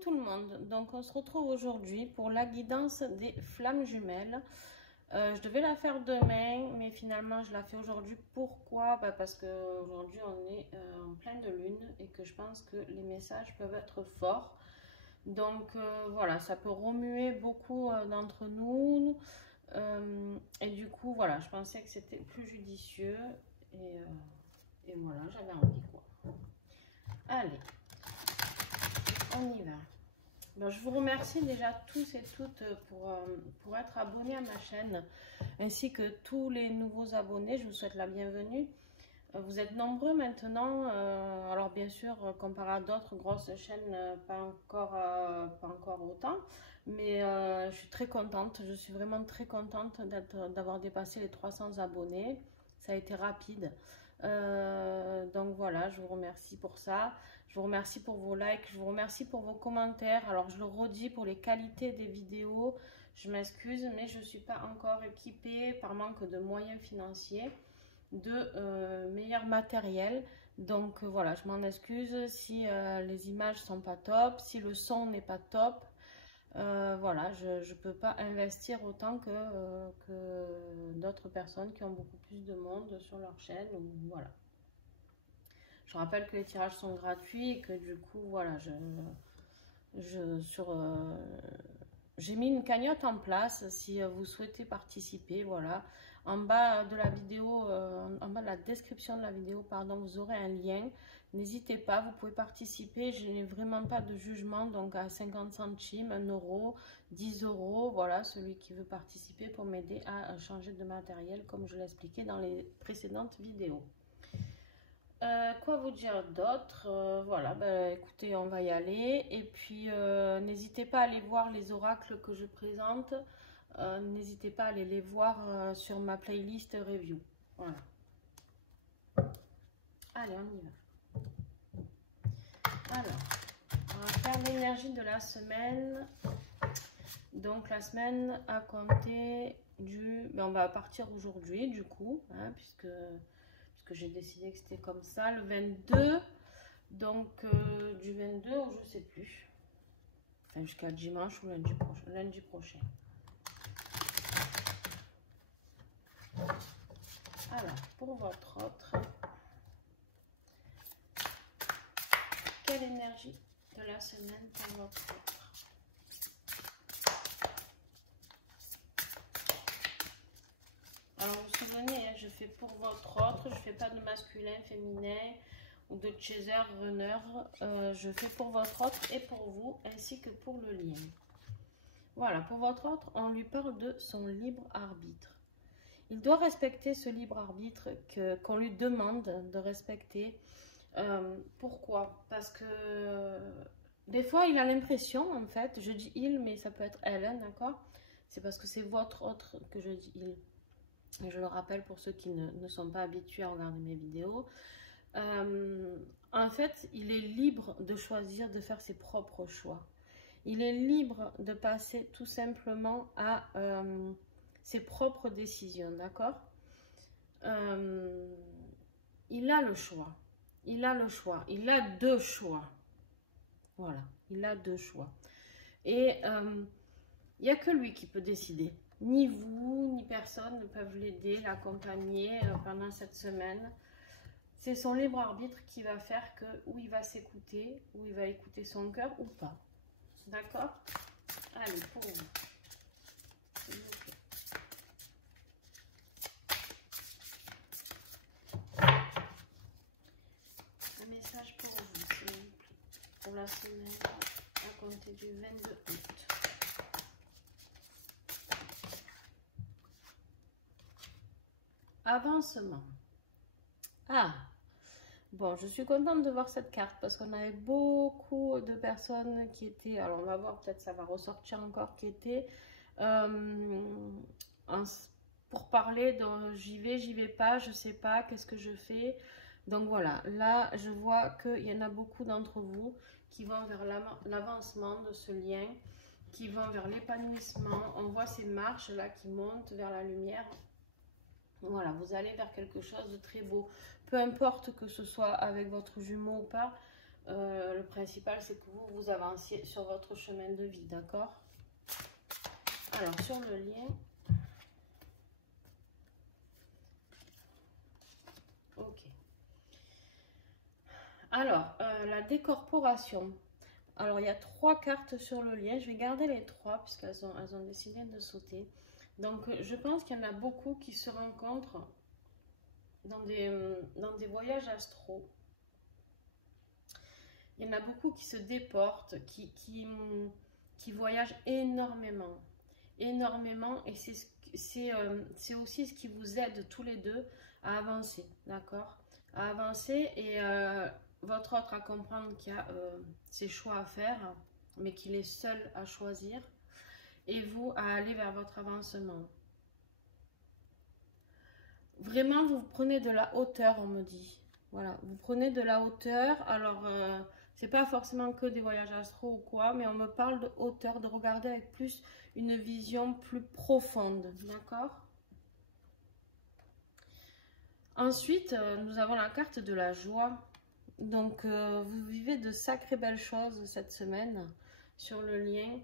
tout le monde, donc on se retrouve aujourd'hui pour la guidance des flammes jumelles. Je devais la faire demain, mais finalement je la fais aujourd'hui. Pourquoi? Parce qu'aujourd'hui on est en pleine de lune et que je pense que les messages peuvent être forts. Donc voilà, ça peut remuer beaucoup d'entre nous. Et du coup, voilà, je pensais que c'était plus judicieux. Et voilà, j'avais envie quoi. Allez, on y va. Ben, je vous remercie déjà tous et toutes pour être abonnés à ma chaîne, ainsi que tous les nouveaux abonnés. Je vous souhaite la bienvenue. Vous êtes nombreux maintenant, alors bien sûr, comparé à d'autres grosses chaînes, pas encore autant, mais je suis très contente, je suis vraiment très contente d'avoir dépassé les 300 abonnés, ça a été rapide, donc voilà, je vous remercie pour ça, je vous remercie pour vos likes, je vous remercie pour vos commentaires. Alors je le redis, pour les qualités des vidéos, je m'excuse, mais je ne suis pas encore équipée par manque de moyens financiers de meilleur matériel, donc voilà, je m'en excuse si les images sont pas top, si le son n'est pas top, voilà, je peux pas investir autant que d'autres personnes qui ont beaucoup plus de monde sur leur chaîne, ou voilà. Je rappelle que les tirages sont gratuits et que du coup voilà, j'ai mis une cagnotte en place si vous souhaitez participer. Voilà, en bas de la vidéo, en bas de la description de la vidéo, pardon, vous aurez un lien. N'hésitez pas, vous pouvez participer. Je n'ai vraiment pas de jugement, donc à 50 centimes, 1 euro, 10 euros. Voilà, celui qui veut participer pour m'aider à changer de matériel, comme je l'ai expliqué dans les précédentes vidéos. Quoi vous dire d'autre? Voilà, écoutez, on va y aller. Et puis, n'hésitez pas à aller voir les oracles que je présente. N'hésitez pas à aller les voir sur ma playlist review. Voilà. Allez, on y va. Alors, on va faire l'énergie de la semaine. Donc, la semaine à compter du... on va partir aujourd'hui, du coup, hein, puisque j'ai décidé que c'était comme ça, le 22, donc du 22 au je sais plus, enfin jusqu'à dimanche ou lundi prochain. Alors, pour votre autre, quelle énergie de la semaine pour votre autre? Alors, vous vous souvenez, hein, je fais pour votre autre, je fais pas de masculin, féminin ou de chaser, runner. Je fais pour votre autre et pour vous, ainsi que pour le lien. Voilà, pour votre autre, on lui parle de son libre arbitre. Il doit respecter ce libre arbitre qu'on lui demande de respecter. Pourquoi? Parce que des fois, il a l'impression, en fait, je dis il, mais ça peut être elle, hein, d'accord? C'est parce que c'est votre autre que je dis il. Et je le rappelle pour ceux qui ne sont pas habitués à regarder mes vidéos. En fait, il est libre de choisir de faire ses propres choix. Il est libre de passer tout simplement à ses propres décisions, d'accord? Il a le choix. Il a le choix. Il a deux choix. Voilà, il a deux choix. Et il n'y a que lui qui peut décider. Ni vous, ni personne ne peuvent l'aider, l'accompagner pendant cette semaine. C'est son libre arbitre qui va faire que où il va s'écouter, où il va écouter son cœur ou pas. D'accord? Allez, pour vous. S'il vous plaît. Un message pour vous, s'il vous plaît. Pour la semaine à compter du 22 août. Avancement. Ah, bon, je suis contente de voir cette carte parce qu'on avait beaucoup de personnes qui étaient, alors on va voir, peut-être ça va ressortir encore, qui étaient pour parler de j'y vais pas, je sais pas, qu'est-ce que je fais. Donc voilà, là je vois qu'il y en a beaucoup d'entre vous qui vont vers l'avancement de ce lien, qui vont vers l'épanouissement. On voit ces marches là qui montent vers la lumière. Voilà, vous allez vers quelque chose de très beau. Peu importe que ce soit avec votre jumeau ou pas, Le principal, c'est que vous avanciez sur votre chemin de vie, d'accord? Alors, sur le lien, ok. Alors, la décorporation. Alors, il y a 3 cartes sur le lien. Je vais garder les 3 puisqu'elles ont décidé de sauter. Donc, je pense qu'il y en a beaucoup qui se rencontrent dans des voyages astro. Il y en a beaucoup qui se déportent, qui voyagent énormément. Énormément. Et c'est aussi ce qui vous aide tous les deux à avancer. D'accord? À avancer et votre autre à comprendre qu'il y a ses choix à faire, mais qu'il est seul à choisir. Et vous à aller vers votre avancement. Vraiment, vous prenez de la hauteur, on me dit. Voilà, vous prenez de la hauteur. Alors, c'est pas forcément que des voyages astro ou quoi, mais on me parle de hauteur, de regarder avec plus une vision plus profonde. D'accord? Ensuite, nous avons la carte de la joie. Donc, vous vivez de sacrées belles choses cette semaine sur le lien.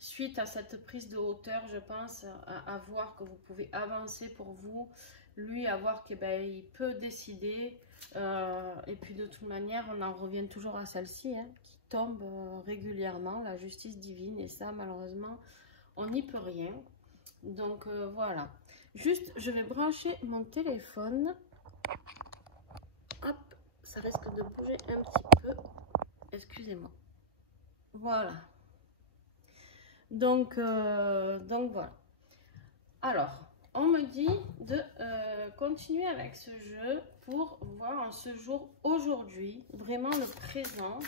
Suite à cette prise de hauteur, je pense, à voir que vous pouvez avancer pour vous. Lui, à voir qu'il il peut décider. Et puis, de toute manière, on en revient toujours à celle-ci, hein, qui tombe régulièrement, la justice divine. Et ça, malheureusement, on n'y peut rien. Donc, voilà. Juste, je vais brancher mon téléphone. Hop, ça risque de bouger un petit peu. Excusez-moi. Voilà. Donc voilà. Alors, on me dit de continuer avec ce jeu pour voir ce jour aujourd'hui, vraiment le présent,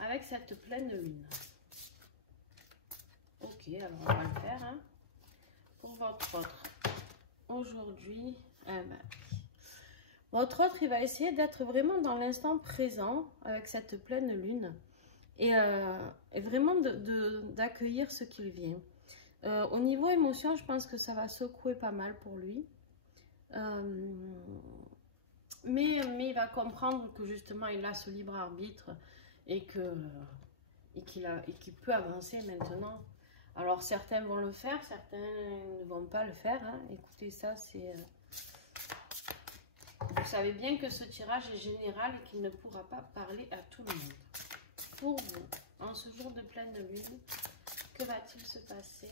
avec cette pleine lune. Ok, alors on va le faire. Hein. Pour votre autre, aujourd'hui, votre autre, il va essayer d'être vraiment dans l'instant présent avec cette pleine lune. Et vraiment d'accueillir ce qu'il vient. Au niveau émotion, je pense que ça va secouer pas mal pour lui. Mais il va comprendre que justement, il a ce libre arbitre et qu'il peut avancer maintenant. Alors, certains vont le faire, certains ne vont pas le faire. Hein. Écoutez, ça, c'est... Vous savez bien que ce tirage est général et qu'il ne pourra pas parler à tout le monde. Pour vous, en ce jour de pleine lune, que va-t-il se passer?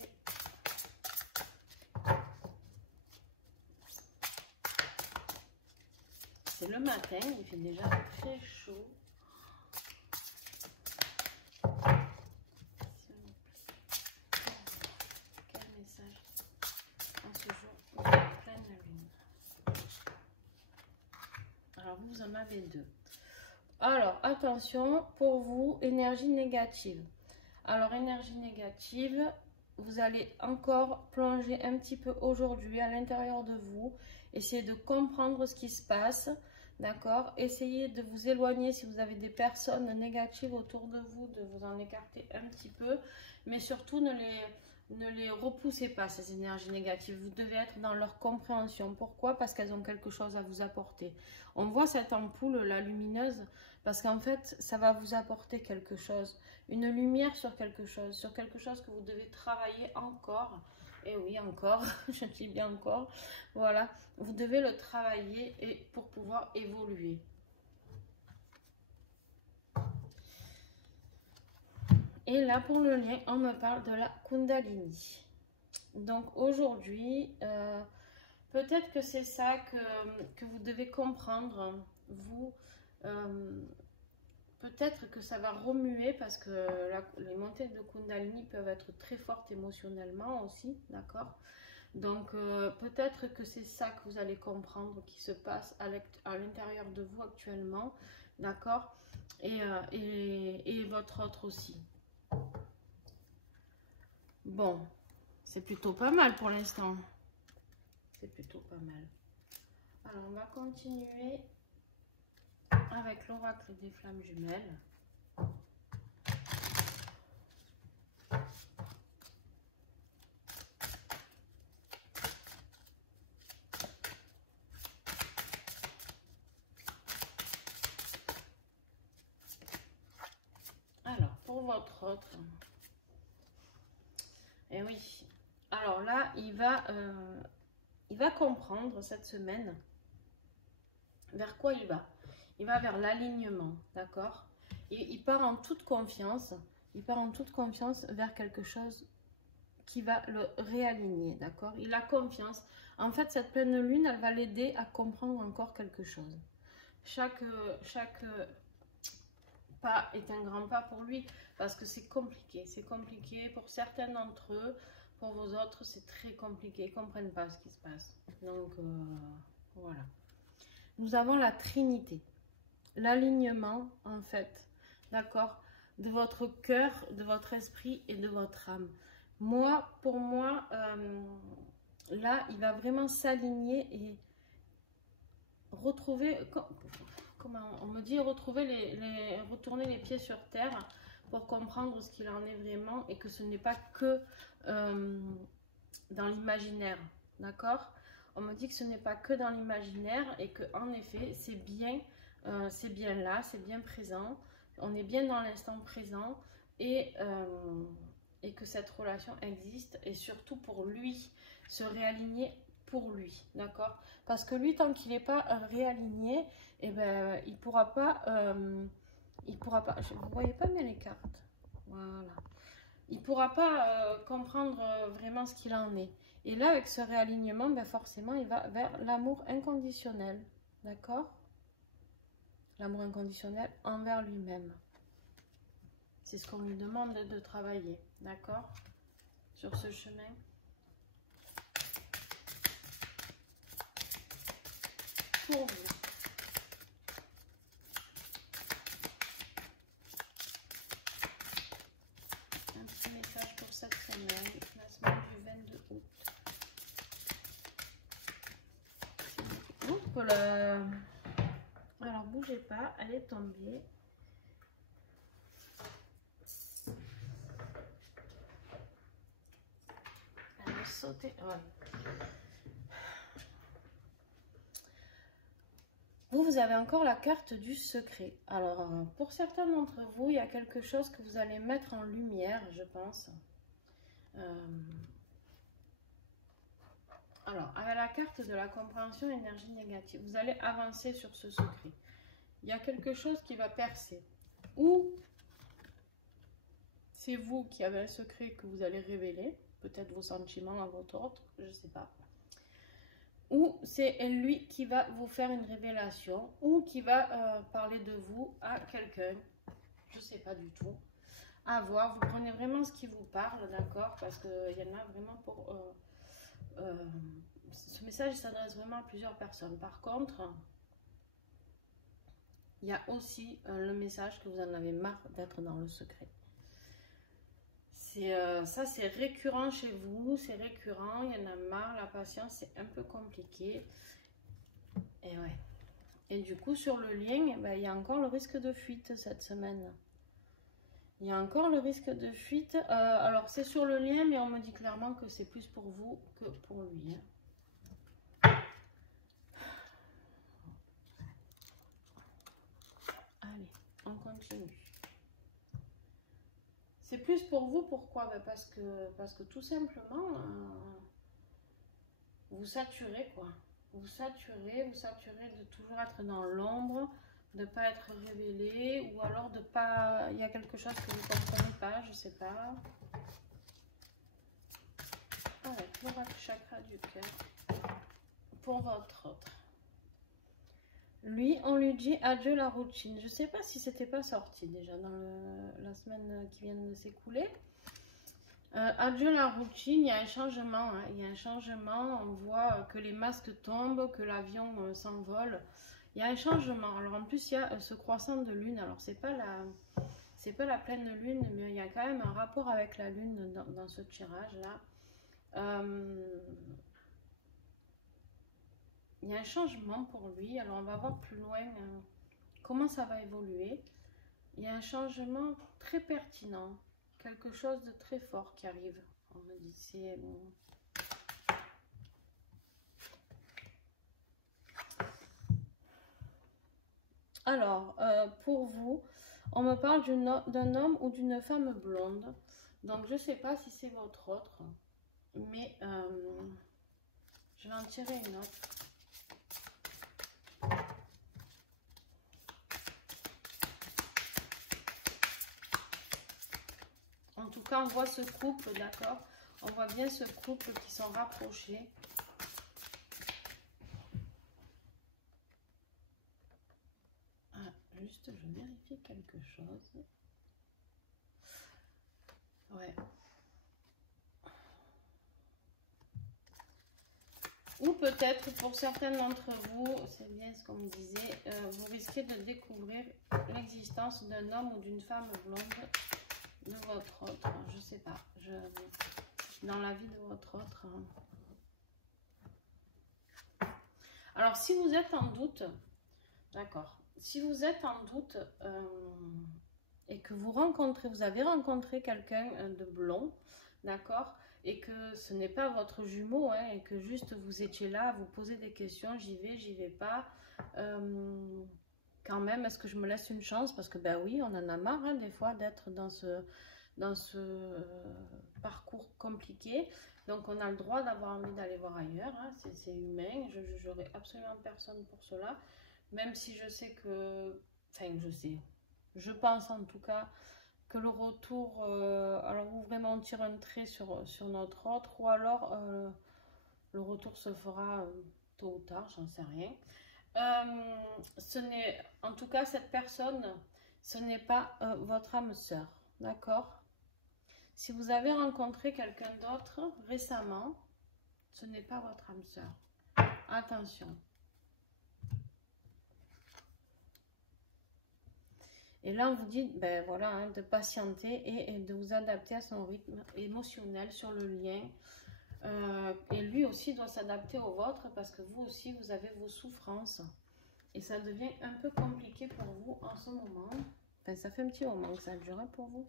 C'est le matin, il fait déjà très chaud. Quel message en ce jour de pleine lune? Alors, vous en avez 2. Alors, attention, pour vous, énergie négative. Alors, énergie négative, vous allez encore plonger un petit peu aujourd'hui à l'intérieur de vous. Essayez de comprendre ce qui se passe, d'accord? Essayez de vous éloigner si vous avez des personnes négatives autour de vous, de vous en écarter un petit peu. Mais surtout, ne les repoussez pas, ces énergies négatives. Vous devez être dans leur compréhension. Pourquoi? Parce qu'elles ont quelque chose à vous apporter. On voit cette ampoule, la lumineuse, parce qu'en fait, ça va vous apporter quelque chose. Une lumière sur quelque chose que vous devez travailler encore. Et oui, encore, je dis bien encore. Voilà, vous devez le travailler et pour pouvoir évoluer. Et là, pour le lien, on me parle de la Kundalini. Donc, aujourd'hui, peut-être que c'est ça que vous devez comprendre. Vous, peut-être que ça va remuer parce que les montées de Kundalini peuvent être très fortes émotionnellement aussi, d'accord? Donc, peut-être que c'est ça que vous allez comprendre qui se passe à l'intérieur de vous actuellement, d'accord? Et votre autre aussi. Bon, c'est plutôt pas mal pour l'instant. C'est plutôt pas mal. Alors, on va continuer avec l'oracle des flammes jumelles. votre autre. Et oui. Alors là, il va comprendre cette semaine vers quoi il va. Il va vers l'alignement, d'accord? Et il part en toute confiance. Il part en toute confiance vers quelque chose qui va le réaligner, d'accord? Il a confiance. En fait, cette pleine lune, elle va l'aider à comprendre encore quelque chose. Chaque pas est un grand pas pour lui parce que c'est compliqué. C'est compliqué pour certains d'entre eux. Pour vos autres, c'est très compliqué. Ils ne comprennent pas ce qui se passe. Donc, voilà. Nous avons la Trinité. L'alignement, en fait, d'accord, de votre cœur, de votre esprit et de votre âme. Moi, pour moi, là, il va vraiment s'aligner et retrouver, comment on me dit, retrouver retourner les pieds sur terre pour comprendre ce qu'il en est vraiment et que ce n'est pas que dans l'imaginaire, d'accord? On me dit que ce n'est pas que dans l'imaginaire et que en effet, c'est bien là, c'est bien présent, on est bien dans l'instant présent et que cette relation existe et surtout pour lui, se réaligner pour lui, d'accord? Parce que lui, tant qu'il n'est pas réaligné, eh ben, il pourra pas, vous voyez pas bien les cartes, voilà, il pourra pas comprendre vraiment ce qu'il en est. Et là, avec ce réalignement, ben forcément, il va vers l'amour inconditionnel, d'accord? L'amour inconditionnel envers lui-même. C'est ce qu'on lui demande de travailler, d'accord? Sur ce chemin. Pour vous. Un petit message pour cette semaine, la semaine du 22 août. Oups, alors, bougez pas, elle est tombée. Elle va sauter. Ouais. Vous avez encore la carte du secret. Alors, pour certains d'entre vous, il y a quelque chose que vous allez mettre en lumière, je pense. Alors, avec la carte de la compréhension énergie négative, vous allez avancer sur ce secret. Il y a quelque chose qui va percer. Ou c'est vous qui avez un secret que vous allez révéler, peut-être vos sentiments à votre autre, je ne sais pas. Ou c'est lui qui va vous faire une révélation, ou qui va parler de vous à quelqu'un, je ne sais pas du tout. À voir, vous prenez vraiment ce qui vous parle, d'accord? Parce qu'il y en a vraiment pour... ce message s'adresse vraiment à plusieurs personnes. Par contre, il y a aussi le message que vous en avez marre d'être dans le secret. Ça, c'est récurrent chez vous, c'est récurrent, il y en a marre, la patience, c'est un peu compliqué. Et ouais. Et du coup, sur le lien, eh ben, il y a encore le risque de fuite cette semaine. Il y a encore le risque de fuite. Alors, c'est sur le lien, mais on me dit clairement que c'est plus pour vous que pour lui. Allez, on continue. C'est plus pour vous, pourquoi? Ben parce que tout simplement, vous saturez, quoi. Vous saturez de toujours être dans l'ombre, de ne pas être révélé, ou alors de pas... Il y a quelque chose que vous ne comprenez pas, je ne sais pas. Avec le chakra du cœur, pour votre autre. Lui, on lui dit adieu la routine. Je ne sais pas si c'était pas sorti déjà dans la semaine qui vient de s'écouler. Adieu la routine, il y a un changement. Hein, il y a un changement, on voit que les masques tombent, que l'avion s'envole. Il y a un changement. Alors en plus, il y a ce croissant de lune. Alors c'est pas la pleine lune, mais il y a quand même un rapport avec la lune dans ce tirage-là. Il y a un changement pour lui, alors on va voir plus loin comment ça va évoluer. Il y a un changement très pertinent, quelque chose de très fort qui arrive. On me dit, c'est... Alors, pour vous, on me parle d'un homme ou d'une femme blonde. Donc, je ne sais pas si c'est votre autre, mais je vais en tirer une autre. En tout cas, on voit ce couple, d'accord? On voit bien ce couple qui sont rapprochés. Ah, juste, je vérifie quelque chose. Ouais. Ou peut-être, pour certains d'entre vous, c'est bien ce qu'on me disait, vous risquez de découvrir l'existence d'un homme ou d'une femme blonde de votre autre. Je sais pas. Dans la vie de votre autre. Alors, si vous êtes en doute, d'accord. Si vous êtes en doute et que vous avez rencontré quelqu'un de blond, d'accord, et que ce n'est pas votre jumeau, hein, et que juste vous étiez là à vous poser des questions, j'y vais pas, quand même, est-ce que je me laisse une chance? Parce que ben oui, on en a marre, hein, des fois d'être dans ce parcours compliqué, donc on a le droit d'avoir envie d'aller voir ailleurs, hein, c'est humain, je jugerai absolument personne pour cela, même si je sais que, enfin je pense en tout cas que le retour, alors ou vraiment on tire un trait sur notre autre, ou alors le retour se fera tôt ou tard, j'en sais rien. En tout cas, cette personne, ce n'est pas votre âme sœur, d'accord? Si vous avez rencontré quelqu'un d'autre récemment, ce n'est pas votre âme sœur. Attention. Et là, on vous dit, ben voilà, hein, de patienter et de vous adapter à son rythme émotionnel sur le lien. Et lui aussi doit s'adapter au vôtre parce que vous aussi, vous avez vos souffrances. Et ça devient un peu compliqué pour vous en ce moment. Enfin, ça fait un petit moment que ça a duré pour vous.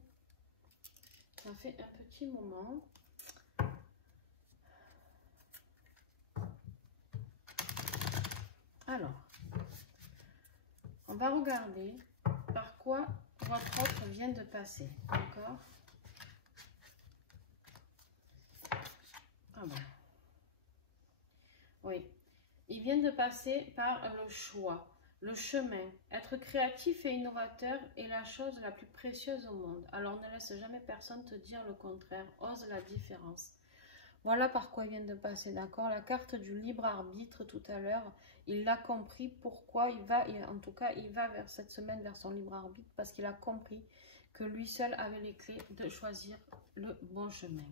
Ça fait un petit moment. Alors, on va regarder par quoi votre autre vient de passer. D'accord? Ah bon. Oui. Il vient de passer par le choix, le chemin. Être créatif et innovateur est la chose la plus précieuse au monde. Alors ne laisse jamais personne te dire le contraire. Ose la différence. Voilà par quoi il vient de passer, d'accord? La carte du libre arbitre tout à l'heure, il l'a compris pourquoi en tout cas, il va vers cette semaine vers son libre arbitre parce qu'il a compris que lui seul avait les clés de choisir le bon chemin.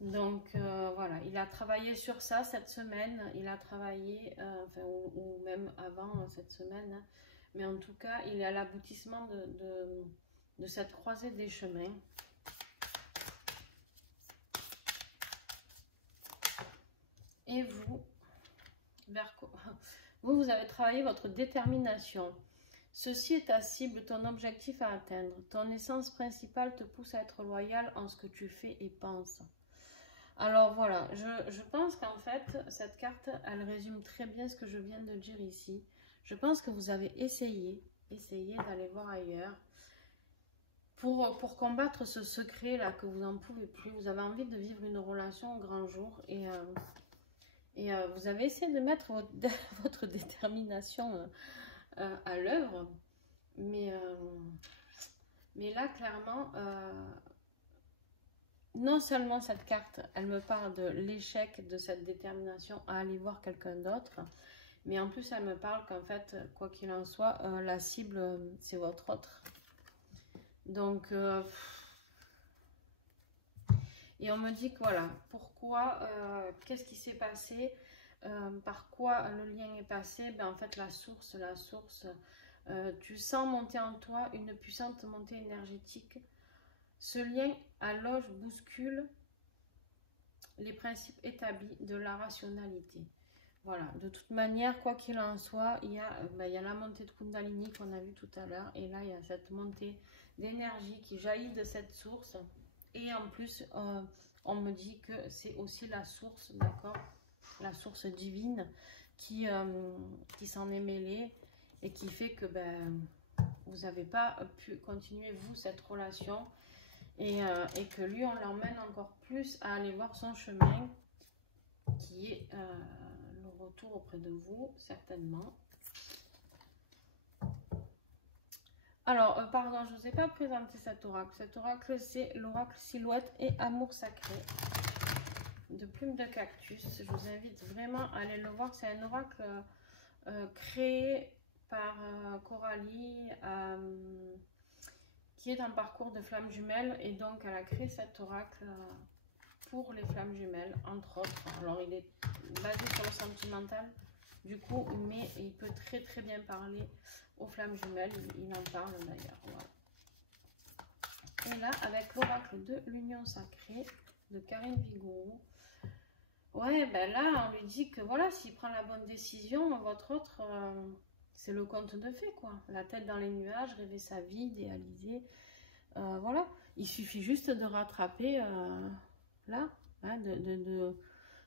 Donc voilà, il a travaillé sur ça cette semaine, il a travaillé, enfin, ou même avant cette semaine, hein. Mais en tout cas, il est à l'aboutissement de cette croisée des chemins. Et vous, vous avez travaillé votre détermination. Ceci est ta cible, ton objectif à atteindre. Ton essence principale te pousse à être loyal en ce que tu fais et penses. Alors voilà, je pense qu'en fait, cette carte, elle résume très bien ce que je viens de dire ici. Je pense que vous avez essayé d'aller voir ailleurs pour combattre ce secret-là que vous n'en pouvez plus. Vous avez envie de vivre une relation au grand jour et vous avez essayé de mettre votre détermination à l'œuvre. Mais là, clairement... non seulement cette carte, elle me parle de l'échec de cette détermination à aller voir quelqu'un d'autre, mais en plus elle me parle qu'en fait, quoi qu'il en soit, la cible, c'est votre autre. Donc, et on me dit que voilà, pourquoi, qu'est-ce qui s'est passé, par quoi le lien est passé, ben en fait la source, tu sens monter en toi une puissante montée énergétique. Ce lien à loge bouscule les principes établis de la rationalité. Voilà, de toute manière, quoi qu'il en soit, il y a la montée de Kundalini qu'on a vu tout à l'heure. Et là, il y a cette montée d'énergie qui jaillit de cette source. Et en plus, on me dit que c'est aussi la source, d'accord? La source divine qui s'en est mêlée. et qui fait que ben, vous n'avez pas pu continuer, vous, cette relation, et que lui, on l'emmène encore plus à aller voir son chemin, qui est le retour auprès de vous, certainement. Alors, pardon, je ne vous ai pas présenté cet oracle. Cet oracle, c'est l'oracle Silhouette et Amour Sacré de Plume de Cactus. Je vous invite vraiment à aller le voir. C'est un oracle créé par Coralie, qui est en parcours de flammes jumelles. Et donc, elle a créé cet oracle pour les flammes jumelles, entre autres. Alors, il est basé sur le sentimental, du coup, mais il peut très très bien parler aux flammes jumelles. Il en parle d'ailleurs. Voilà. Et là, avec l'oracle de l'Union Sacrée de Karine Vigourou, ouais, ben là, on lui dit que voilà, s'il prend la bonne décision, votre autre, c'est le conte de fées, quoi. La tête dans les nuages, rêver sa vie, idéaliser. Voilà, il suffit juste de rattraper là, hein,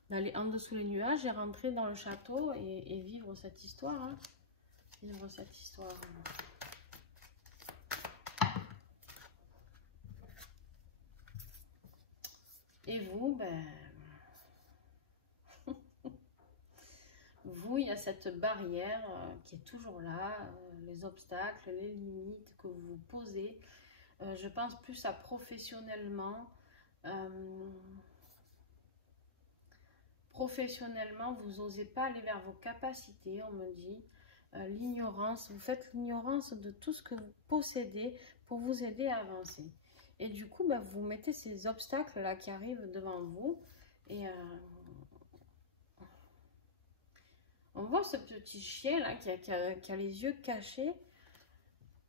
d'aller en dessous les nuages et rentrer dans le château et vivre cette histoire. Hein. Vivre cette histoire. Et vous, ben... vous, il y a cette barrière qui est toujours là, les obstacles, les limites que vous vous posez. Je pense plus à professionnellement. Professionnellement, vous n'osez pas aller vers vos capacités, on me dit. L'ignorance, vous faites l'ignorance de tout ce que vous possédez pour vous aider à avancer. Et du coup, bah, vous mettez ces obstacles là qui arrivent devant vous. Et on voit ce petit chien là qui a les yeux cachés.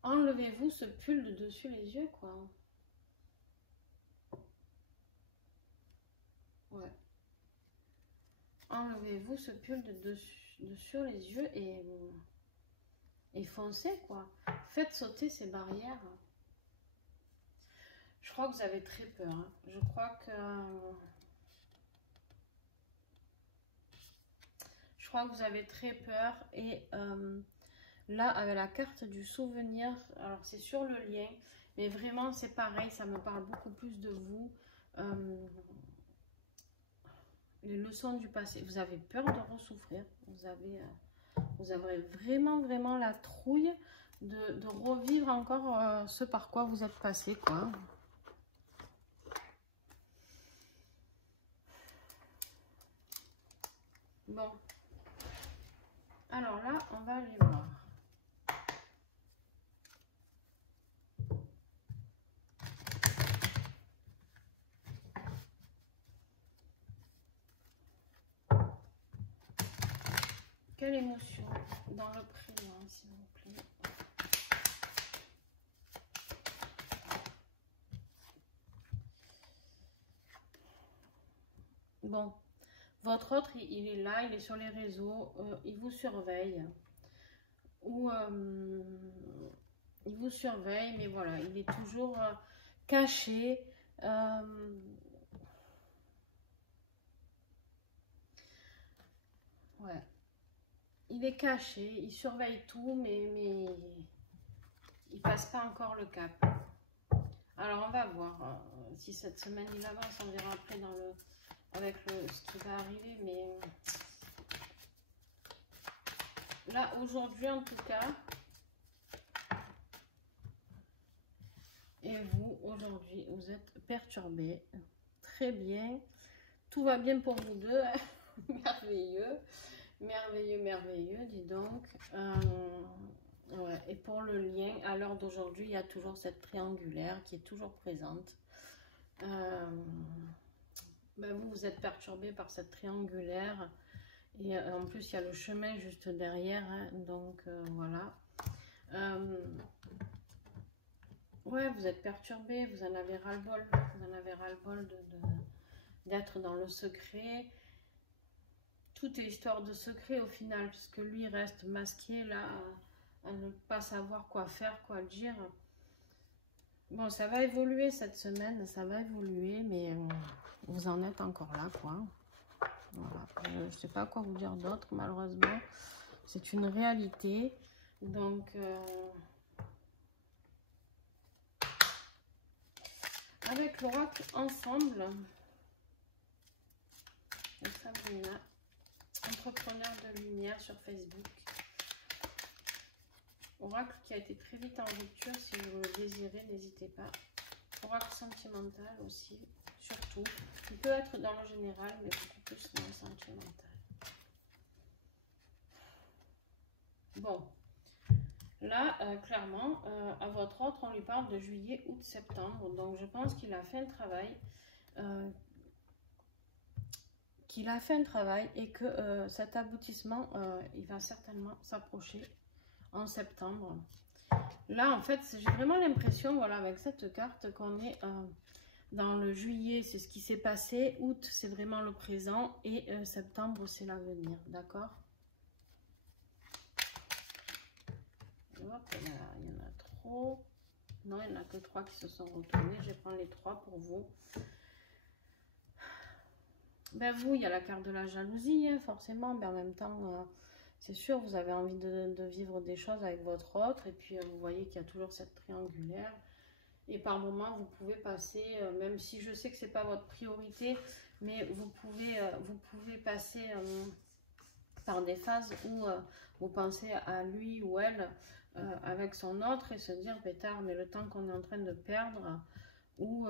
Enlevez-vous ce pull de dessus les yeux, quoi. Ouais. Enlevez-vous ce pull de sur les yeux et foncez, quoi. Faites sauter ces barrières. Je crois que vous avez très peur. Hein. Je crois que vous avez très peur. Et là, avec la carte du souvenir, alors c'est sur le lien, mais vraiment c'est pareil, ça me parle beaucoup plus de vous. Les leçons du passé, vous avez peur de ressouffrir, vous avez vraiment la trouille de revivre encore ce par quoi vous êtes passé, quoi. Bon, alors là, on va aller voir. Quelle émotion dans le présent, s'il vous plaît. Bon, votre autre, il est là, il est sur les réseaux, il vous surveille. Ou il vous surveille, mais voilà, il est toujours caché. Ouais. Il est caché, il surveille tout, mais il passe pas encore le cap. Alors on va voir si cette semaine il avance, on verra après dans le avec ce qui va arriver, mais là aujourd'hui en tout cas, et vous aujourd'hui vous êtes perturbé, très bien, tout va bien pour vous deux, merveilleux. Merveilleux, dis donc. Ouais. Et pour le lien, à l'heure d'aujourd'hui, il y a toujours cette triangulaire qui est toujours présente. Ben vous êtes perturbé par cette triangulaire. Et en plus, il y a le chemin juste derrière. Hein, donc, voilà. Ouais, vous êtes perturbé, vous en avez ras-le-bol. Vous en avez ras-le-bol d'être dans le secret. Tout est histoire de secret au final, puisque lui reste masqué là, à ne pas savoir quoi faire, quoi dire. Bon, ça va évoluer cette semaine, ça va évoluer, mais vous en êtes encore là, quoi. Voilà. Je ne sais pas quoi vous dire d'autre, malheureusement. C'est une réalité. Donc, avec l'oracle ensemble, et Sabrina, entrepreneur de lumière sur Facebook. Oracle qui a été très vite en rupture, si vous le désirez, n'hésitez pas. Oracle sentimental aussi, surtout. Il peut être dans le général, mais beaucoup plus dans le sentimental. Bon, là, clairement, à votre ordre, on lui parle de juillet, août, septembre. Donc, je pense qu'il a fait un travail. Et que cet aboutissement, il va certainement s'approcher en septembre. Là, en fait, j'ai vraiment l'impression, voilà, avec cette carte, qu'on est dans le juillet, c'est ce qui s'est passé. Août, c'est vraiment le présent. Et septembre, c'est l'avenir. D'accord? Hop, il y en a trop. Non, il n'y en a que 3 qui se sont retournés. Je vais prendre les 3 pour vous. Ben vous, il y a la carte de la jalousie, hein, forcément. Mais en même temps, c'est sûr, vous avez envie de vivre des choses avec votre autre. Et puis, vous voyez qu'il y a toujours cette triangulaire. Et par moment, vous pouvez passer, même si je sais que c'est pas votre priorité, mais vous pouvez passer par des phases où vous pensez à lui ou elle avec son autre et se dire, pétard, mais le temps qu'on est en train de perdre, ou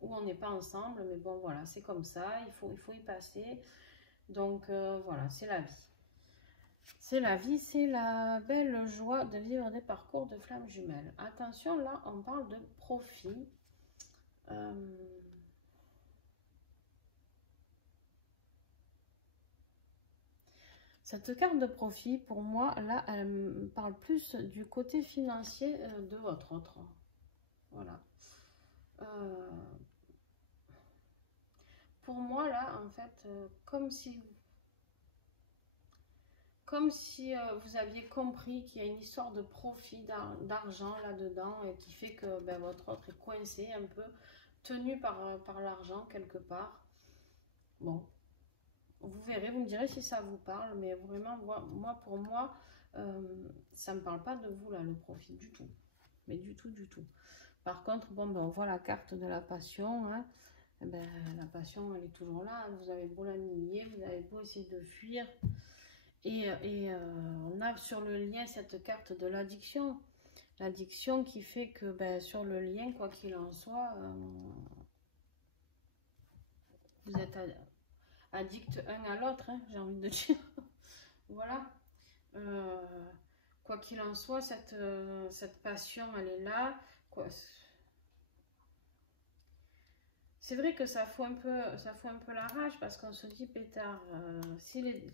on n'est pas ensemble, mais bon, voilà, c'est comme ça, il faut y passer. Donc, voilà, c'est la vie. C'est la vie, c'est la belle joie de vivre des parcours de flammes jumelles. Attention, là, on parle de profit. Cette carte de profit, pour moi, là, elle me parle plus du côté financier de votre autre. Voilà. Pour moi, là, en fait, comme si vous aviez compris qu'il y a une histoire de profit, d'argent là-dedans, et qui fait que ben, votre autre est coincé un peu, tenu par l'argent quelque part. Bon, vous verrez, vous me direz si ça vous parle, mais vraiment, pour moi, ça ne me parle pas de vous, là, le profit, du tout. Mais du tout, du tout. Par contre, bon, ben, on voit la carte de la passion, hein. Eh ben, la passion, elle est toujours là. Vous avez beau la nier, vous avez beau essayer de fuir. Et on a sur le lien cette carte de l'addiction. L'addiction qui fait que ben, sur le lien, quoi qu'il en soit, vous êtes addict un à l'autre, hein, j'ai envie de dire. Voilà. Quoi qu'il en soit, cette passion, elle est là. C'est vrai que ça fout un peu la rage parce qu'on se dit, pétard,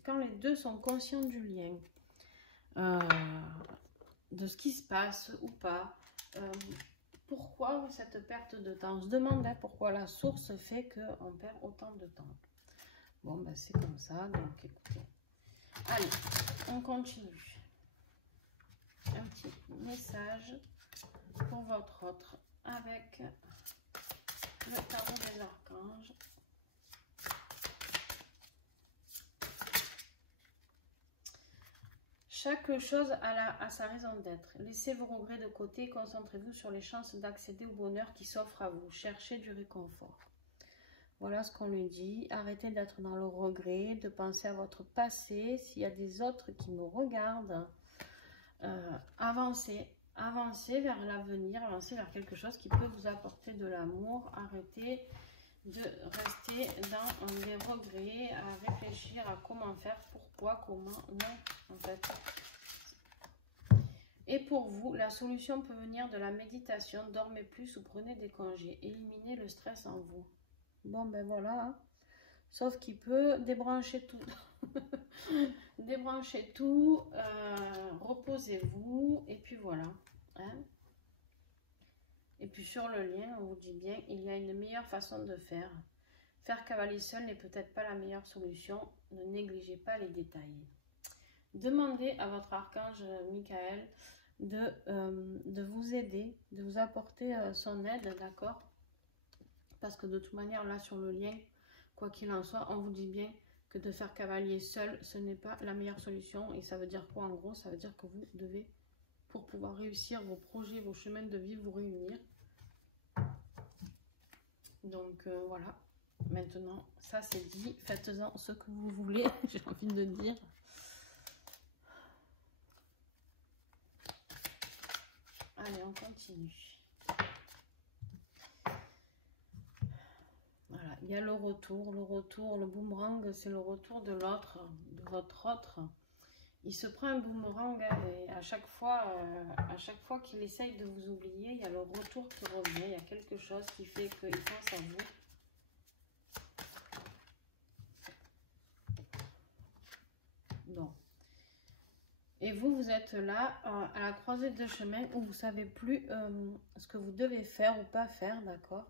quand les deux sont conscients du lien, de ce qui se passe ou pas, pourquoi cette perte de temps? On se demandait pourquoi la source fait qu'on perd autant de temps. Bon, ben c'est comme ça, donc écoutez. Allez, on continue. Un petit message pour votre autre avec le tarot des archanges. Chaque chose a sa raison d'être. Laissez vos regrets de côté et concentrez-vous sur les chances d'accéder au bonheur qui s'offre à vous. Cherchez du réconfort. Voilà ce qu'on lui dit. Arrêtez d'être dans le regret, de penser à votre passé. S'il y a des autres qui me regardent, avancez vers l'avenir, avancez vers quelque chose qui peut vous apporter de l'amour. Arrêtez de rester dans les regrets, à réfléchir à comment faire, pourquoi, comment, non, en fait. Et pour vous, la solution peut venir de la méditation. Dormez plus ou prenez des congés. Éliminez le stress en vous. Bon, ben voilà. Hein. Sauf qu'il peut débrancher tout. Débranchez tout, reposez-vous, et puis voilà. Hein. Et puis sur le lien, on vous dit bien, il y a une meilleure façon de faire. Faire cavalier seul n'est peut-être pas la meilleure solution. Ne négligez pas les détails. Demandez à votre archange Michael de vous aider, de vous apporter son aide, d'accord? Parce que de toute manière, là sur le lien, quoi qu'il en soit, on vous dit bien que de faire cavalier seul, ce n'est pas la meilleure solution. Et ça veut dire quoi en gros? Ça veut dire que vous devez, pour pouvoir réussir vos projets, vos chemins de vie, vous réunir. Donc voilà, maintenant ça c'est dit, faites-en ce que vous voulez, j'ai envie de dire. Allez, on continue. Voilà, il y a le retour, le boomerang, c'est le retour de l'autre, de votre autre. Il se prend un boomerang et à chaque fois qu'il essaye de vous oublier, il y a le retour qui revient, il y a quelque chose qui fait qu'il pense à vous. Bon. Et vous, vous êtes là à la croisée de chemin où vous ne savez plus ce que vous devez faire ou pas faire, d'accord?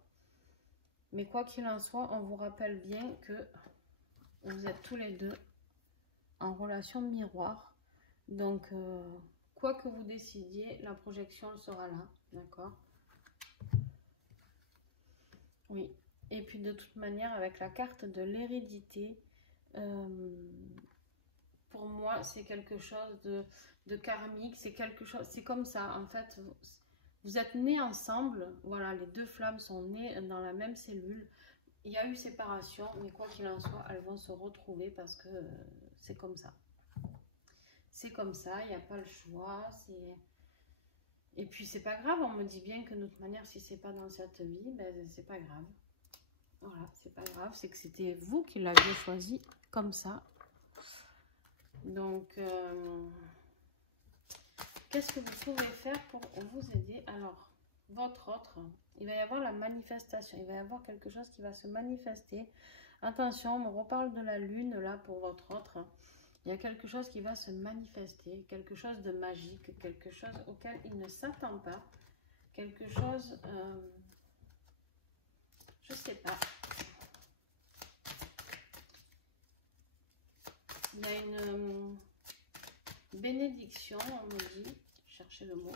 Mais quoi qu'il en soit, on vous rappelle bien que vous êtes tous les deux en relation miroir. Donc, quoi que vous décidiez, la projection sera là, d'accord? Oui. Et puis de toute manière, avec la carte de l'hérédité, pour moi, c'est quelque chose de karmique, c'est quelque chose, c'est comme ça, en fait, vous êtes nés ensemble, voilà, les deux flammes sont nées dans la même cellule, il y a eu séparation, mais quoi qu'il en soit, elles vont se retrouver parce que c'est comme ça. C'est comme ça, il n'y a pas le choix, et puis c'est pas grave, on me dit bien que de toute manière, si c'est pas dans cette vie, ben c'est pas grave. Voilà, c'est pas grave, c'est que c'était vous qui l'aviez choisi comme ça. Donc, qu'est-ce que vous pouvez faire pour vous aider? Alors, votre autre, il va y avoir la manifestation, il va y avoir quelque chose qui va se manifester. Attention, on me reparle de la lune, là, pour votre autre. Il y a quelque chose qui va se manifester, quelque chose de magique, quelque chose auquel il ne s'attend pas, quelque chose, je sais pas. Il y a une bénédiction, on me dit, cherchez le mot,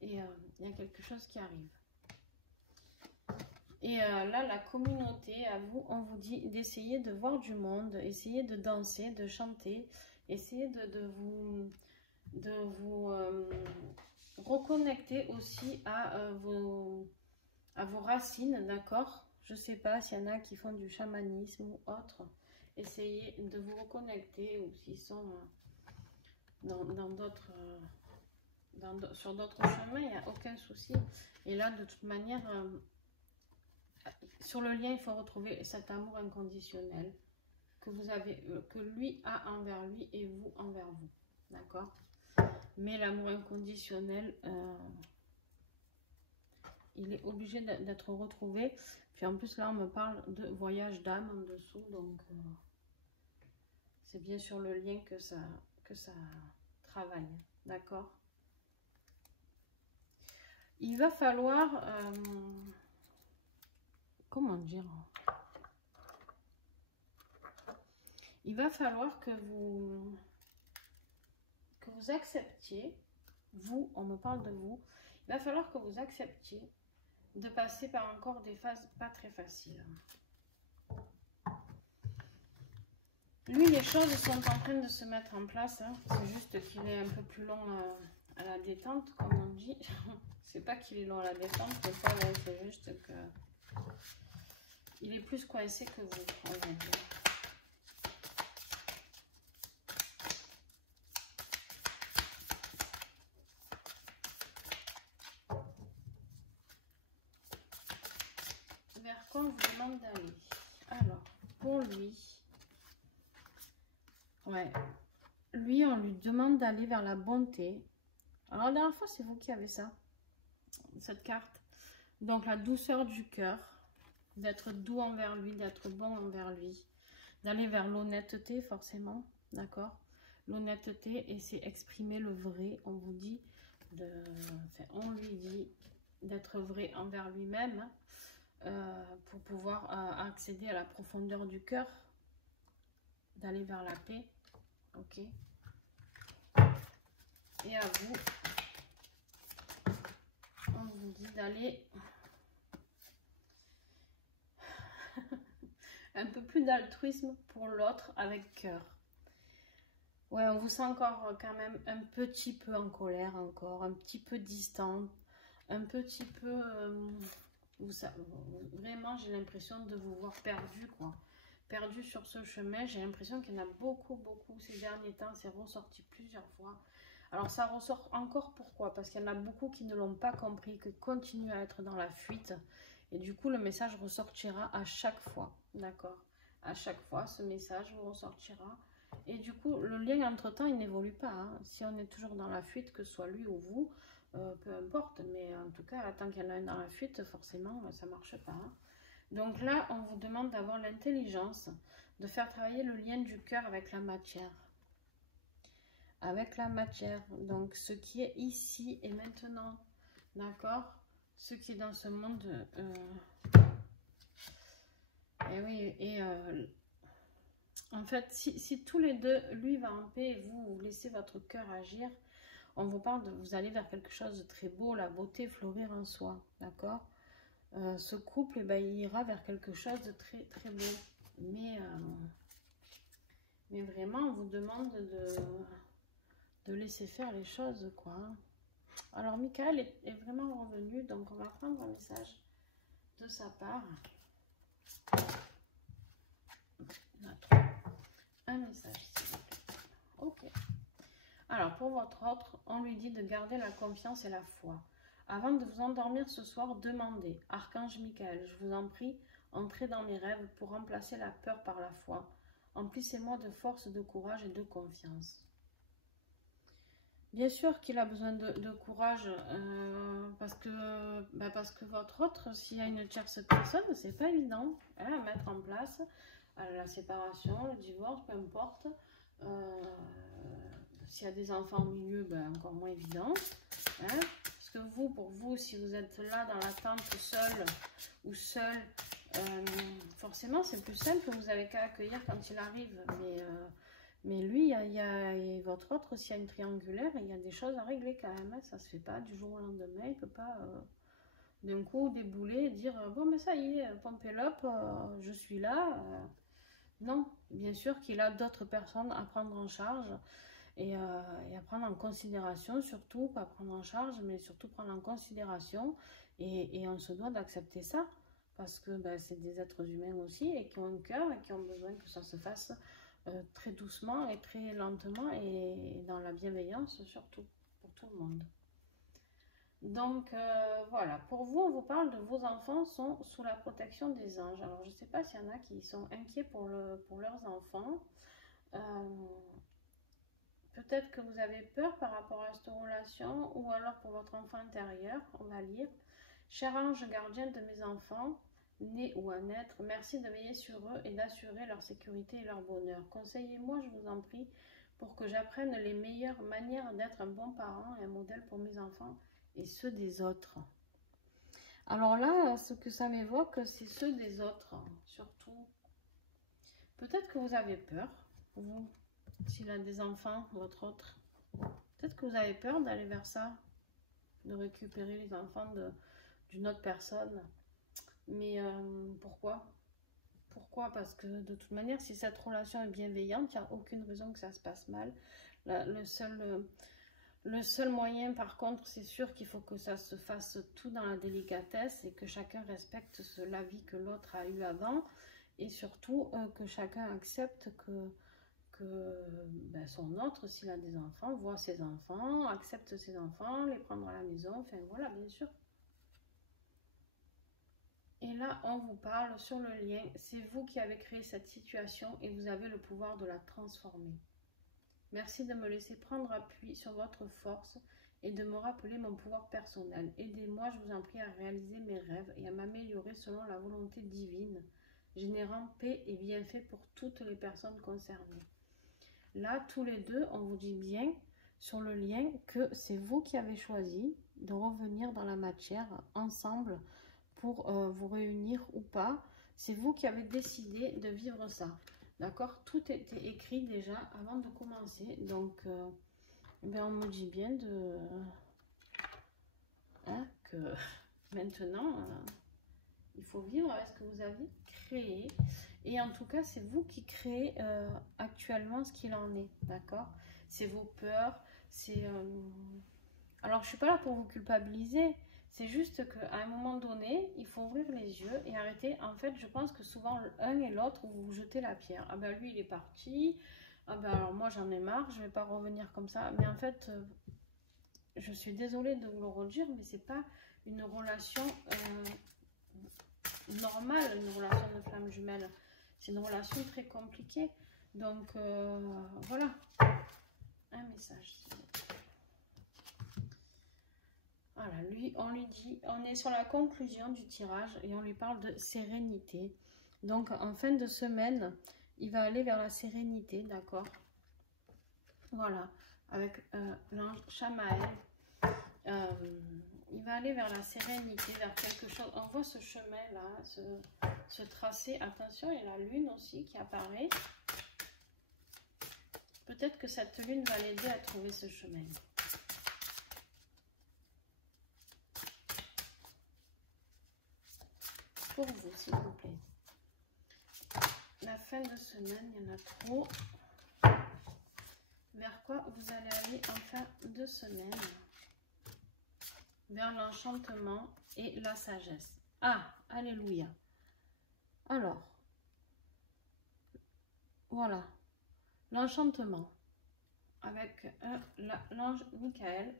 et il y a quelque chose qui arrive. Et là, la communauté, à vous, on vous dit d'essayer de voir du monde, essayer de danser, de chanter, essayer de vous reconnecter aussi à vos racines, d'accord? Je ne sais pas s'il y en a qui font du chamanisme ou autre. Essayez de vous reconnecter ou s'ils sont sur d'autres chemins, il n'y a aucun souci. Et là, de toute manière, sur le lien, il faut retrouver cet amour inconditionnel que vous avez, que lui a envers lui et vous envers vous. D'accord? Mais l'amour inconditionnel, il est obligé d'être retrouvé. Puis en plus, là, on me parle de voyage d'âme en dessous. Donc, c'est bien sur le lien que ça travaille. D'accord? Il va falloir... comment dire? Il va falloir que vous acceptiez, vous, on me parle de vous, il va falloir que vous acceptiez de passer par encore des phases pas très faciles. Lui, les choses sont en train de se mettre en place, hein. C'est juste qu'il est un peu plus long à la détente, comme on dit. C'est pas qu'il est long à la détente, c'est juste que il est plus coincé que vous, on va dire. Vers quoi on vous demande d'aller? Alors, pour lui, ouais, lui, on lui demande d'aller vers la bonté. Alors, la dernière fois, c'est vous qui avez ça, cette carte. Donc, la douceur du cœur, d'être doux envers lui, d'être bon envers lui, d'aller vers l'honnêteté, forcément, d'accord? L'honnêteté, et c'est exprimer le vrai. On vous dit, on lui dit d'être vrai envers lui-même, pour pouvoir accéder à la profondeur du cœur, d'aller vers la paix, ok? Et à vous, on vous dit d'aller un peu plus d'altruisme pour l'autre avec cœur. Ouais, on vous sent encore quand même un petit peu en colère encore, un petit peu distant, un petit peu... vraiment, j'ai l'impression de vous voir perdu, quoi. Perdu sur ce chemin. J'ai l'impression qu'il y en a beaucoup ces derniers temps. C'est ressorti plusieurs fois. Alors, ça ressort encore pourquoi? Parce qu'il y en a beaucoup qui ne l'ont pas compris, qui continuent à être dans la fuite. Et du coup, le message ressortira à chaque fois. D'accord? À chaque fois, ce message vous ressortira. Et du coup, le lien entre-temps, il n'évolue pas. Hein. Si on est toujours dans la fuite, que ce soit lui ou vous, peu importe. Mais en tout cas, tant qu'il y en a un dans la fuite, forcément, ça ne marche pas. Hein. Donc là, on vous demande d'avoir l'intelligence de faire travailler le lien du cœur avec la matière. Avec la matière. Donc, ce qui est ici et maintenant. D'accord? Ce qui est dans ce monde. Et oui, en fait, si tous les deux, lui va en paix et vous laissez votre cœur agir, on vous parle de vous aller vers quelque chose de très beau, la beauté fleurir en soi. D'accord? Ce couple, eh ben, il ira vers quelque chose de très beau. Mais vraiment, on vous demande de laisser faire les choses, quoi. Alors, Michael est vraiment revenu, donc on va prendre un message de sa part. Un message, s'il vous plaît. Ok. Alors, pour votre autre, on lui dit de garder la confiance et la foi. Avant de vous endormir ce soir, demandez, Archange Michael, je vous en prie, entrez dans mes rêves pour remplacer la peur par la foi. Emplissez-moi de force, de courage et de confiance. Bien sûr qu'il a besoin de courage, parce que votre autre, s'il y a une tierce personne, c'est pas évident à mettre en place. La séparation, le divorce, peu importe. S'il y a des enfants au milieu, ben, encore moins évident. Hein. Parce que pour vous, si vous êtes là dans l'attente seul ou seul, forcément c'est plus simple, vous avez qu'à accueillir quand il arrive. Mais lui, votre autre, s'il y a une triangulaire, il y a des choses à régler quand même. Hein. Ça ne se fait pas du jour au lendemain. Il ne peut pas d'un coup débouler et dire bon, mais ça y est, pompez l'op, je suis là. Non, bien sûr qu'il a d'autres personnes à prendre en charge et à prendre en considération, surtout, pas prendre en charge, mais surtout prendre en considération. Et on se doit d'accepter ça, parce que ben, c'est des êtres humains aussi, et qui ont un cœur, et qui ont besoin que ça se fasse très doucement et très lentement, et dans la bienveillance, surtout, pour tout le monde. Donc, voilà, pour vous, on vous parle de vos enfants sont sous la protection des anges. Alors, je ne sais pas s'il y en a qui sont inquiets pour leurs enfants. Peut-être que vous avez peur par rapport à cette relation, ou alors pour votre enfant intérieur. On va lire. Cher ange gardien de mes enfants, nés ou à naître, merci de veiller sur eux et d'assurer leur sécurité et leur bonheur. Conseillez-moi, je vous en prie, pour que j'apprenne les meilleures manières d'être un bon parent et un modèle pour mes enfants et ceux des autres. Alors là, ce que ça m'évoque, c'est ceux des autres, surtout. Peut-être que vous avez peur, vous, s'il a des enfants, votre autre. Peut-être que vous avez peur d'aller vers ça, de récupérer les enfants d'une autre personne. Mais pourquoi? Pourquoi? Parce que de toute manière, si cette relation est bienveillante, il n'y a aucune raison que ça se passe mal. Le seul moyen, par contre, c'est sûr qu'il faut que ça se fasse tout dans la délicatesse et que chacun respecte la vie que l'autre a eue avant. Et surtout, que chacun accepte que ben, son autre, s'il a des enfants, voit ses enfants, accepte ses enfants, les prendre à la maison, enfin voilà, bien sûr. Et là, on vous parle sur le lien, c'est vous qui avez créé cette situation et vous avez le pouvoir de la transformer. Merci de me laisser prendre appui sur votre force et de me rappeler mon pouvoir personnel. Aidez-moi, je vous en prie, à réaliser mes rêves et à m'améliorer selon la volonté divine, générant paix et bienfait pour toutes les personnes concernées. Là, tous les deux, on vous dit bien sur le lien que c'est vous qui avez choisi de revenir dans la matière ensemble pour vous réunir ou pas. C'est vous qui avez décidé de vivre ça. D'accord? Tout était écrit déjà avant de commencer. Donc, ben on me dit bien que maintenant, Il faut vivre avec ce que vous avez créé. Et en tout cas, c'est vous qui créez actuellement ce qu'il en est, d'accord? C'est vos peurs, c'est... Alors, je suis pas là pour vous culpabiliser. C'est juste qu'à un moment donné, il faut ouvrir les yeux et arrêter. En fait, je pense que souvent, l'un et l'autre, vous vous jetez la pierre. Ah ben, lui, il est parti. Ah ben, alors moi, j'en ai marre. Je vais pas revenir comme ça. Mais en fait, je suis désolée de vous le redire, mais c'est pas une relation normale, une relation de flamme jumelle. C'est une relation très compliquée. Donc, voilà. Un message. Voilà, lui, on lui dit, on est sur la conclusion du tirage et on lui parle de sérénité. Donc, en fin de semaine, il va aller vers la sérénité, d'accord? Voilà, avec l'ange Chamaël. Il va aller vers la sérénité, vers quelque chose. On voit ce chemin-là, se tracer. Attention, il y a la lune aussi qui apparaît. Peut-être que cette lune va l'aider à trouver ce chemin. Pour vous, s'il vous plaît. La fin de semaine, il y en a trop. Vers quoi vous allez aller en fin de semaine? Vers l'enchantement et la sagesse. Ah, alléluia. Alors, voilà. L'enchantement. Avec l'ange Michael,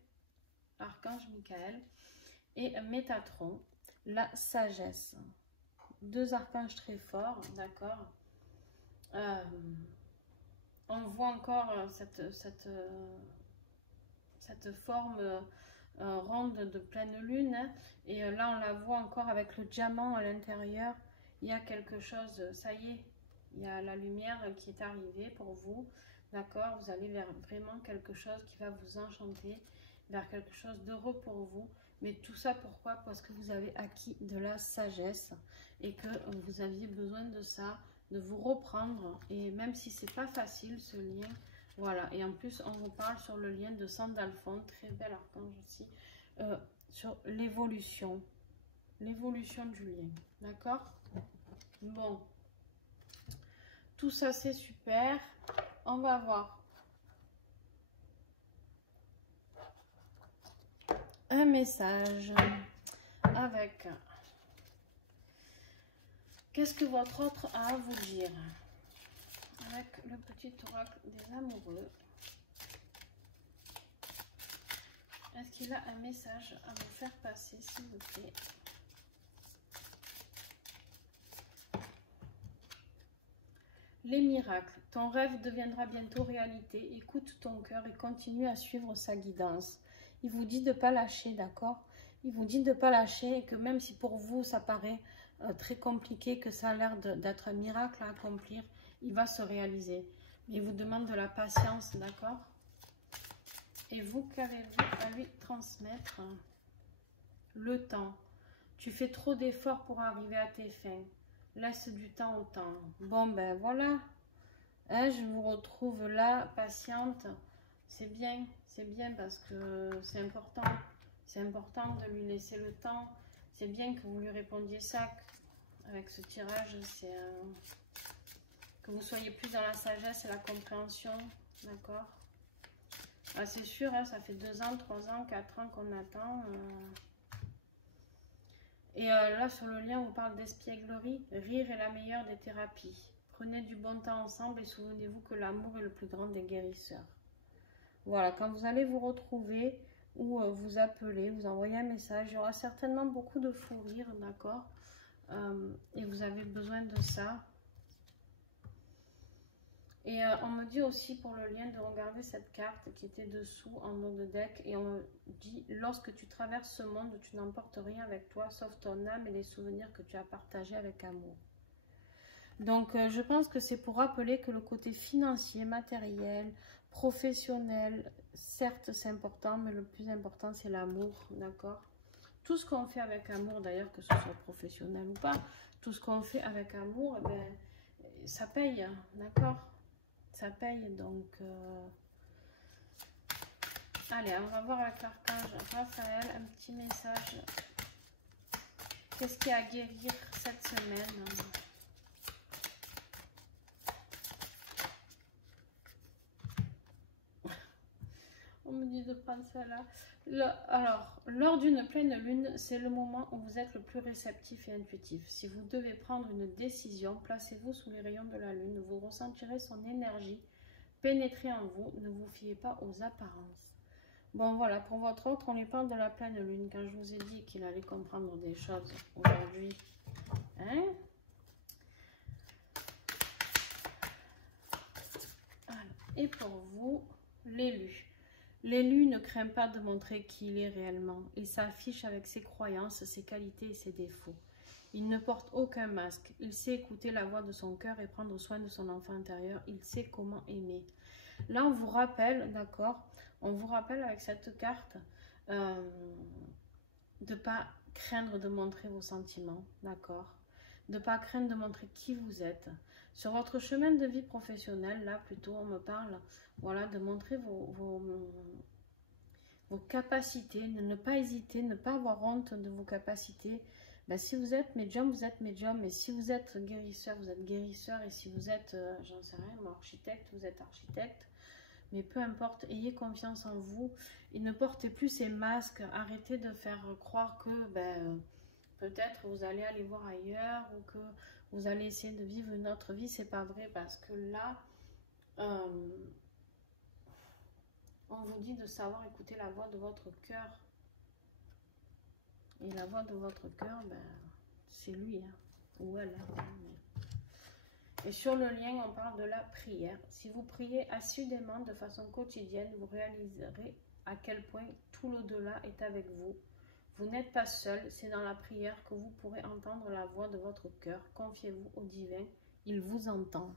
l'archange Michael, et Métatron, la sagesse. Deux archanges très forts, d'accord. On voit encore cette forme ronde de pleine lune, hein, et là on la voit encore avec le diamant à l'intérieur. Il y a quelque chose, ça y est, il y a la lumière qui est arrivée pour vous, d'accord. Vous allez vers vraiment quelque chose qui va vous enchanter, vers quelque chose d'heureux pour vous. Mais tout ça pourquoi? Parce que vous avez acquis de la sagesse et que vous aviez besoin de ça, de vous reprendre. Et même si c'est pas facile ce lien, voilà. Et en plus on vous parle sur le lien de Sandalphon, très bel archange aussi, sur l'évolution du lien, d'accord. Bon, tout ça c'est super. On va voir un message avec qu'est-ce que votre autre a à vous dire, avec le petit oracle des amoureux. Est-ce qu'il a un message à vous faire passer, s'il vous plaît? Les miracles. Ton rêve deviendra bientôt réalité. Écoute ton cœur et continue à suivre sa guidance. Il vous dit de ne pas lâcher, d'accord? Il vous dit de ne pas lâcher et que même si pour vous ça paraît très compliqué, que ça a l'air d'être un miracle à accomplir, il va se réaliser. Mais il vous demande de la patience, d'accord? Et vous, qu'avez-vous à lui transmettre? Le temps. Tu fais trop d'efforts pour arriver à tes fins. Laisse du temps au temps. Bon, ben voilà. Hein, je vous retrouve là, patiente. C'est bien parce que c'est important. C'est important de lui laisser le temps. C'est bien que vous lui répondiez ça. Avec ce tirage, c'est que vous soyez plus dans la sagesse et la compréhension. D'accord? Ah, c'est sûr, hein, ça fait 2 ans, 3 ans, 4 ans qu'on attend. Et là, sur le lien, on vous parle d'espièglerie. Rire est la meilleure des thérapies. Prenez du bon temps ensemble et souvenez-vous que l'amour est le plus grand des guérisseurs. Voilà, quand vous allez vous retrouver ou vous appeler, vous envoyez un message, il y aura certainement beaucoup de fou rire, d'accord, et vous avez besoin de ça. Et on me dit aussi pour le lien de regarder cette carte qui était dessous en dos de deck. Et on me dit, lorsque tu traverses ce monde, tu n'emportes rien avec toi, sauf ton âme et les souvenirs que tu as partagés avec amour. Donc je pense que c'est pour rappeler que le côté financier, matériel, professionnel, certes c'est important, mais le plus important c'est l'amour, d'accord. Tout ce qu'on fait avec amour, d'ailleurs, que ce soit professionnel ou pas, tout ce qu'on fait avec amour, eh ben, ça paye, d'accord. Ça paye, donc allez, on va voir avec l'archange Raphaël un petit message Qu'est-ce qu'il y a à guérir cette semaine? On me dit de prendre celle-là. Alors, lors d'une pleine lune, c'est le moment où vous êtes le plus réceptif et intuitif. Si vous devez prendre une décision, placez-vous sous les rayons de la lune. Vous ressentirez son énergie pénétrer en vous. Ne vous fiez pas aux apparences. Bon, voilà, pour votre autre, on lui parle de la pleine lune. Quand je vous ai dit qu'il allait comprendre des choses aujourd'hui, hein? Alors, et pour vous, l'élu. L'élu ne craint pas de montrer qui il est réellement. Il s'affiche avec ses croyances, ses qualités et ses défauts. Il ne porte aucun masque. Il sait écouter la voix de son cœur et prendre soin de son enfant intérieur. Il sait comment aimer. Là, on vous rappelle, d'accord? On vous rappelle avec cette carte de ne pas craindre de montrer vos sentiments, d'accord? De ne pas craindre de montrer qui vous êtes. Sur votre chemin de vie professionnelle, là, plutôt, on me parle, voilà, de montrer vos capacités, de ne pas hésiter, ne pas avoir honte de vos capacités. Ben, si vous êtes médium, vous êtes médium. Et si vous êtes guérisseur, vous êtes guérisseur. Et si vous êtes, j'en sais rien, moi, architecte, vous êtes architecte. Mais peu importe, ayez confiance en vous. Et ne portez plus ces masques. Arrêtez de faire croire que peut-être vous allez aller voir ailleurs ou que vous allez essayer de vivre une autre vie. C'est pas vrai parce que là, on vous dit de savoir écouter la voix de votre cœur. Et la voix de votre cœur, c'est lui, hein, ou elle. Hein. Et sur le lien, on parle de la prière. Si vous priez assidûment de façon quotidienne, vous réaliserez à quel point tout l'au-delà est avec vous. Vous n'êtes pas seul, c'est dans la prière que vous pourrez entendre la voix de votre cœur. Confiez-vous au divin, il vous entend.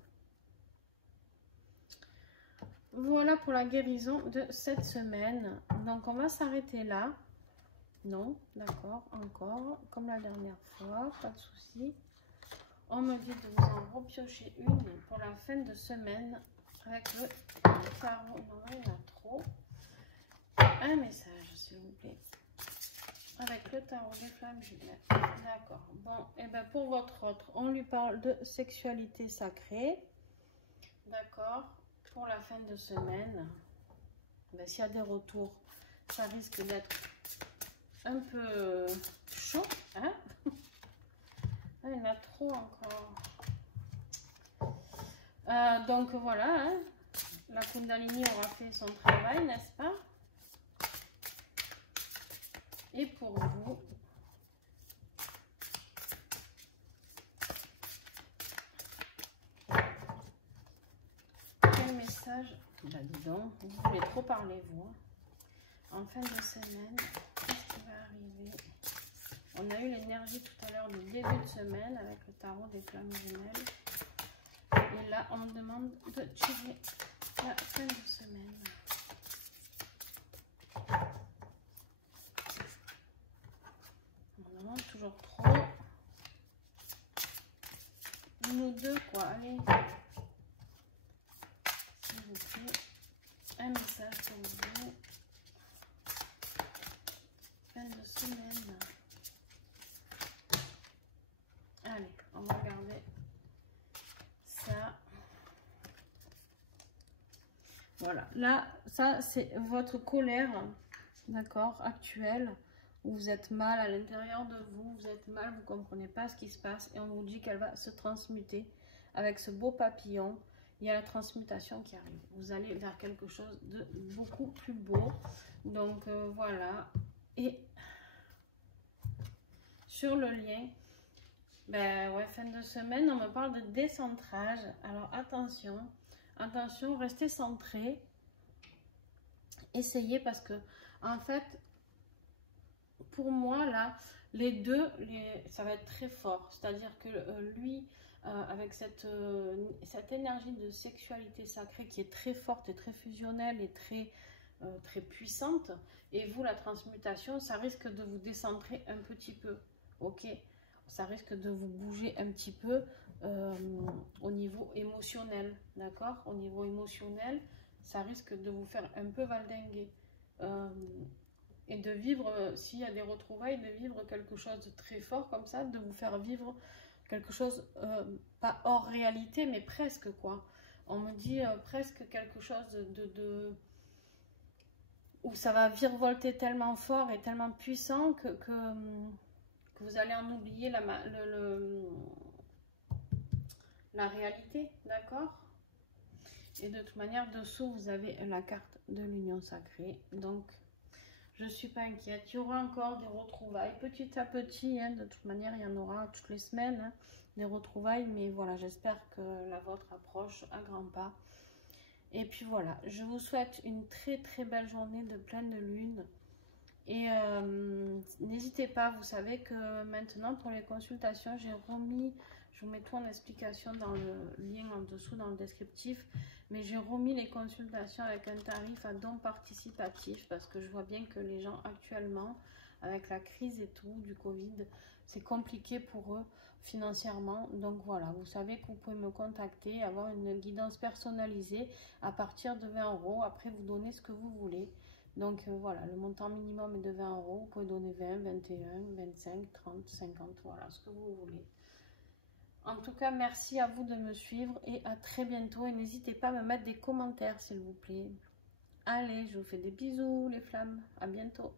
Voilà pour la guérison de cette semaine. Donc on va s'arrêter là. Non, d'accord, encore, comme la dernière fois, pas de souci. On me dit de vous en repiocher une pour la fin de semaine avec le tarot. Non, il y en a trop. Un message, s'il vous plaît. Avec le tarot des flammes jumelles. D'accord. Bon, et bien pour votre autre, on lui parle de sexualité sacrée. D'accord. Pour la fin de semaine, s'il y a des retours, ça risque d'être un peu chaud, hein? Ah, il y en a trop encore. Donc voilà, hein, la Kundalini aura fait son travail, n'est-ce pas? Et pour vous, quel message? Bah dis donc, vous voulez trop parler vous. En fin de semaine, qu'est-ce qui va arriver? On a eu l'énergie tout à l'heure du début de semaine avec le tarot des flammes jumelles. Et là, on me demande de tirer la fin de semaine. On demande toujours trop. Nous deux, quoi. Allez. S'il vous plaît. Un message pour vous. Fin de semaine. Allez, on va regarder ça. Voilà, là, ça c'est votre colère, d'accord, actuelle, où vous êtes mal à l'intérieur de vous, vous êtes mal, vous ne comprenez pas ce qui se passe, et on vous dit qu'elle va se transmuter avec ce beau papillon. Il y a la transmutation qui arrive. Vous allez vers quelque chose de beaucoup plus beau. Donc voilà. Et sur le lien, ouais, fin de semaine, on me parle de décentrage. Alors attention, attention, restez centré. Essayez parce que, en fait, pour moi, là, les deux, ça va être très fort. C'est-à-dire que lui, avec cette énergie de sexualité sacrée qui est très forte et très fusionnelle et très puissante, et vous, la transmutation, ça risque de vous décentrer un petit peu. Ok, ça risque de vous bouger un petit peu au niveau émotionnel, d'accord? Au niveau émotionnel, ça risque de vous faire un peu valdinguer. et de vivre, s'il y a des retrouvailles, de vivre quelque chose de très fort comme ça, de vous faire vivre quelque chose, pas hors réalité, mais presque quoi. On me dit presque quelque chose où ça va virevolter tellement fort et tellement puissant que vous allez en oublier la réalité, d'accord? Et de toute manière, dessous, vous avez la carte de l'union sacrée. Donc, je ne suis pas inquiète. Il y aura encore des retrouvailles petit à petit. Hein. De toute manière, il y en aura toutes les semaines, hein, des retrouvailles. Mais voilà, j'espère que la vôtre approche à grands pas. Et puis voilà, je vous souhaite une très très belle journée de pleine lune. Et n'hésitez pas, vous savez que maintenant pour les consultations, j'ai remis, je vous mets tout en explication dans le lien en dessous dans le descriptif, mais j'ai remis les consultations avec un tarif à don participatif parce que je vois bien que les gens actuellement, avec la crise et tout du Covid, c'est compliqué pour eux financièrement. Donc voilà, vous savez que vous pouvez me contacter, avoir une guidance personnalisée à partir de 20 €. Après, vous donnez ce que vous voulez. Donc voilà, le montant minimum est de 20 €. Vous pouvez donner 20, 21, 25, 30, 50, voilà, ce que vous voulez. En tout cas, merci à vous de me suivre et à très bientôt. Et n'hésitez pas à me mettre des commentaires, s'il vous plaît. Allez, je vous fais des bisous, les flammes. À bientôt.